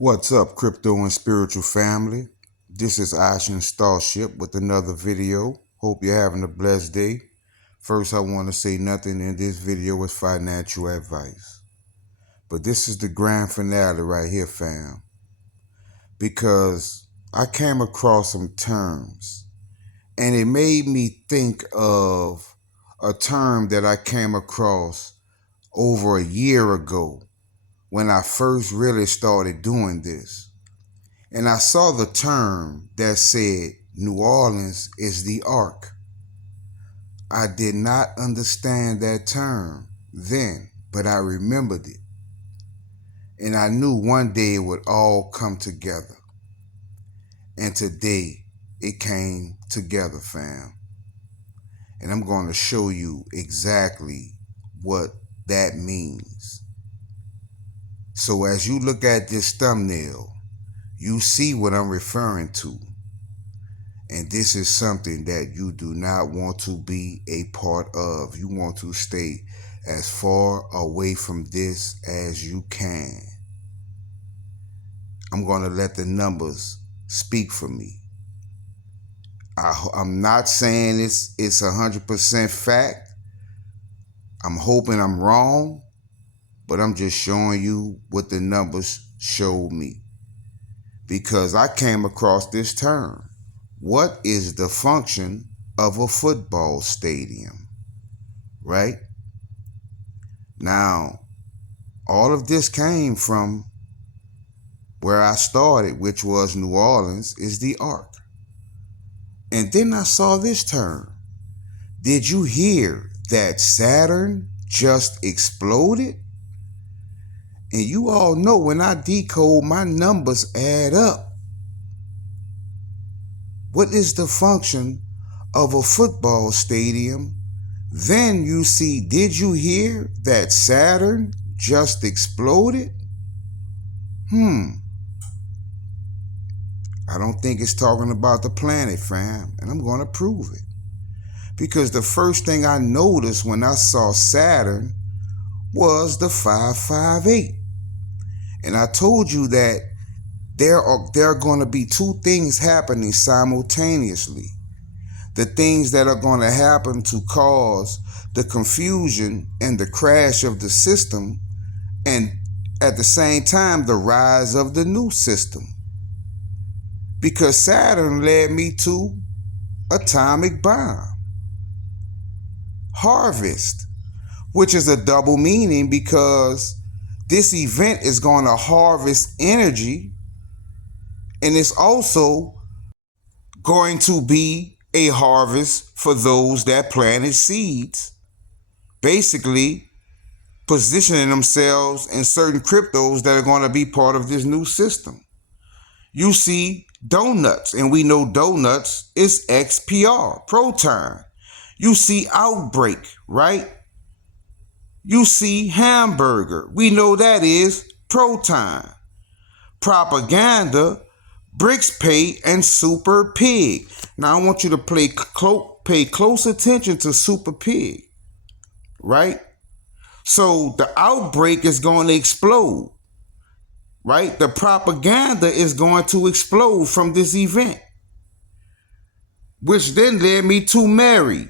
What's up, crypto and spiritual family? This is Ashen Starship with another video. Hope you're having a blessed day. First, I want to say nothing in this video is financial advice. But this is the grand finale right here, fam. Because I came across some terms and it made me think of a term that I came across over a year ago when I first really started doing this. And I saw the term that said New Orleans is the Ark. I did not understand that term then, but I remembered it. And I knew one day it would all come together. And today it came together, fam. And I'm going to show you exactly what that means. So as you look at this thumbnail, you see what I'm referring to. And this is something that you do not want to be a part of. You want to stay as far away from this as you can. I'm going to let the numbers speak for me. I'm not saying it's 100% fact. I'm hoping I'm wrong, but I'm just showing you what the numbers showed me. Because I came across this term. What is the function of a football stadium? Right? Now, all of this came from where I started, which was New Orleans is the Ark. And then I saw this term. Did you hear that Saturn just exploded? And you all know when I decode, my numbers add up. What is the function of a football stadium? Then you see, did you hear that Saturn just exploded? I don't think it's talking about the planet, fam, and I'm going to prove it. Because the first thing I noticed when I saw Saturn was the 558. And I told you that there are going to be two things happening simultaneously. The things that are going to happen to cause the confusion and the crash of the system, and at the same time, the rise of the new system. Because Saturn led me to atomic bomb. Harvest, which is a double meaning because this event is going to harvest energy, and it's also going to be a harvest for those that planted seeds, basically positioning themselves in certain cryptos that are going to be part of this new system. You see donuts, and we know donuts is XPR, proton. You see outbreak, right? You see hamburger. We know that is proton. Propaganda, bricks pay, and super pig. Now I want you to pay close attention to super pig, right? So the outbreak is going to explode, right? The propaganda is going to explode from this event, which then led me to Mary.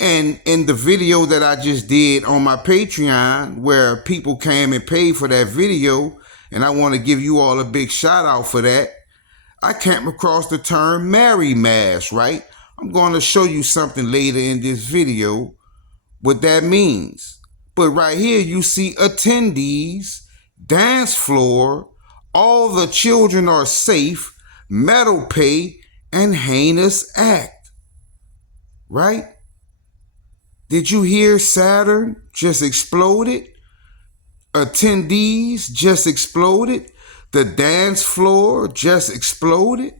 And in the video that I just did on my Patreon, where people came and paid for that video, and I want to give you all a big shout out for that, I came across the term Mary Mass, right? I'm going to show you something later in this video what that means. But right here you see attendees, dance floor, all the children are safe, metal pay, and heinous act, right? Did you hear Saturn just exploded? Attendees just exploded. The dance floor just exploded.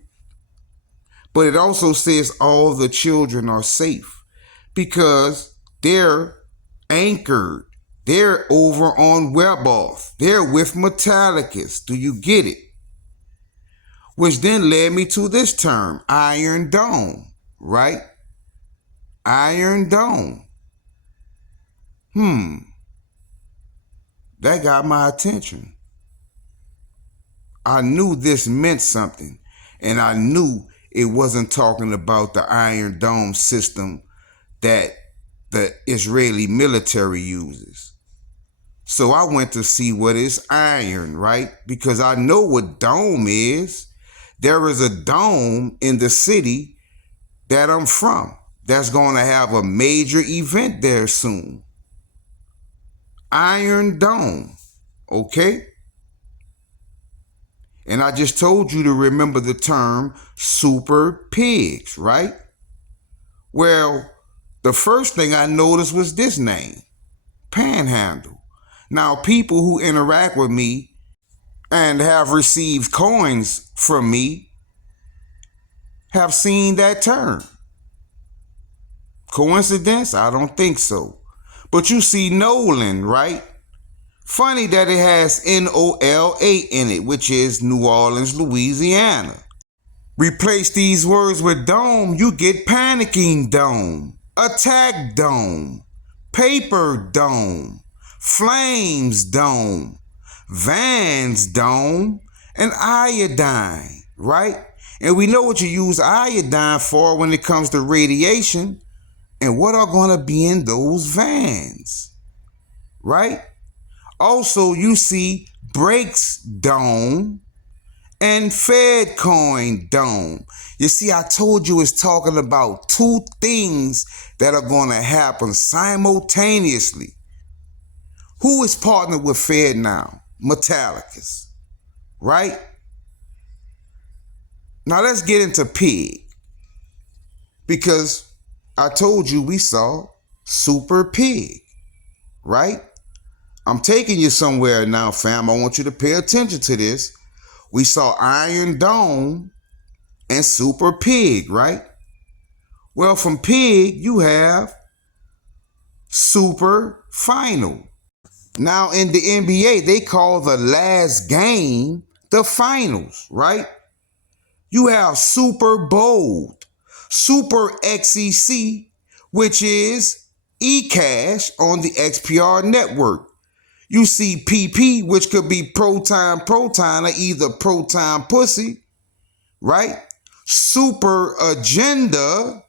But it also says all the children are safe because they're anchored. They're over on WebOff. They're with Metallicus. Do you get it? Which then led me to this term, Iron Dome, right? Iron Dome. That got my attention. I knew this meant something, and I knew it wasn't talking about the Iron Dome system that the Israeli military uses. So I went to see what is iron, right? Because I know what dome is. There is a dome in the city that I'm from that's going to have a major event there soon. Iron Dome, okay? And I just told you to remember the term super pigs, right? Well, the first thing I noticed was this name, Panhandle. Now, people who interact with me and have received coins from me have seen that term. Coincidence? I don't think so. But you see Nolan, right? Funny that it has NOLA in it, which is New Orleans, Louisiana. Replace these words with dome, you get panicking dome, attack dome, paper dome, flames dome, Vans dome, and iodine, right? And we know what you use iodine for when it comes to radiation and what are going to be in those Vans, right? Also, you see brakes dome and Fed coin dome. You see, I told you it's talking about two things that are going to happen simultaneously. Who is partnered with Fed now? Metallicus, right? Now let's get into pig, because I told you we saw super pig, right? I'm taking you somewhere now, fam. I want you to pay attention to this. We saw Iron Dome and super pig, right? Well, from pig, you have super final. Now in the NBA, they call the last game the finals, right? You have super bold, super XEC, which is eCash on the XPR network. You see PP, which could be proton, or either proton pussy, right? Super agenda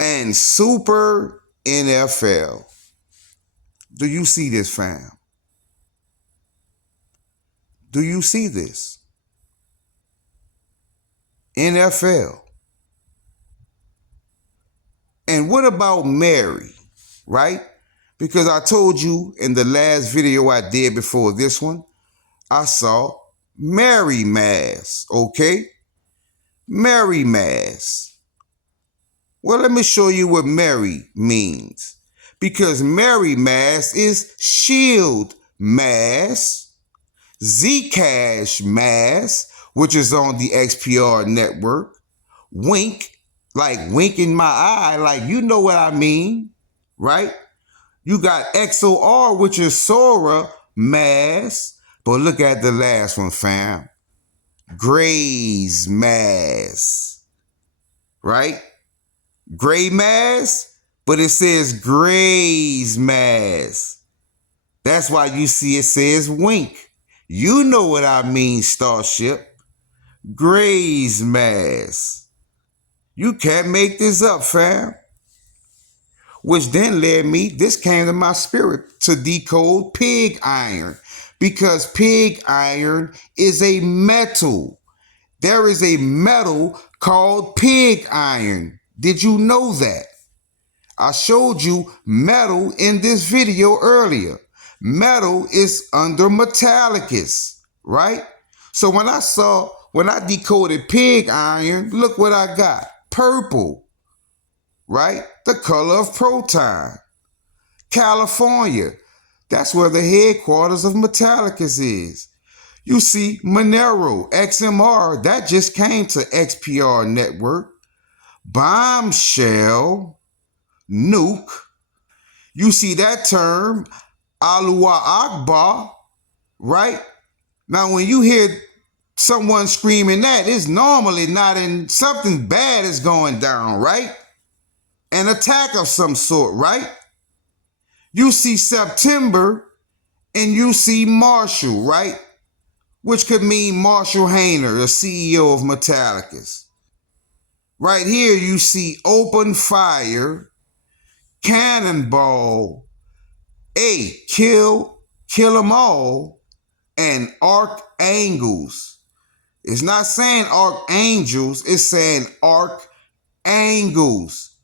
and super NFL. Do you see this, fam? Do you see this? NFL. And what about Mary, right? Because I told you in the last video I did before this one, I saw Mary Mass, okay? Mary Mass. Well, let me show you what Mary means. Because Mary Mass is Shield Mass, Zcash Mass, which is on the XPR network, Wink, like winking my eye, like you know what I mean, right? You got XOR, which is Sora Mass, but look at the last one, fam. Gray's Mass, right? Gray Mass, but it says Gray's Mass. That's why you see it says Wink. You know what I mean, Starship. Gray's Mass. You can't make this up, fam. Which then led me, this came to my spirit, to decode pig iron. Because pig iron is a metal. There is a metal called pig iron. Did you know that? I showed you metal in this video earlier. Metal is under Metallicus, right? So when I decoded pig iron, look what I got. Purple, right? The color of proton. California, that's where the headquarters of Metallicus is. You see Monero, XMR, that just came to XPR network. Bombshell, nuke. You see that term, Allahu Akbar, right? Now when you hear someone screaming that, it's normally not in something bad is going down, right? An attack of some sort, right? You see September and you see Marshall, right? which could mean Marshall Hayner, the CEO of Metallicus. Right here you see open fire, cannonball, kill them all, and archangels. It's not saying archangels, it's saying archangels.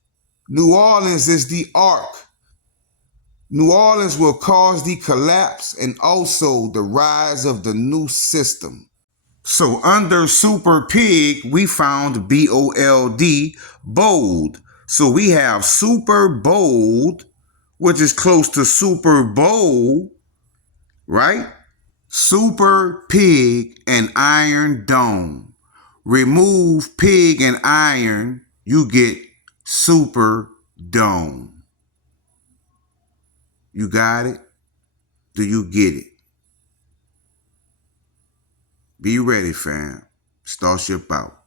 New Orleans is the ark. New Orleans will cause the collapse and also the rise of the new system. So under Super Pig, we found BOLD, bold. So we have Super Bold, which is close to Super Bowl, right? Super Pig and Iron Dome. Remove pig and iron, you get Super Dome. You got it? Do you get it? Be ready, fam. Starship out.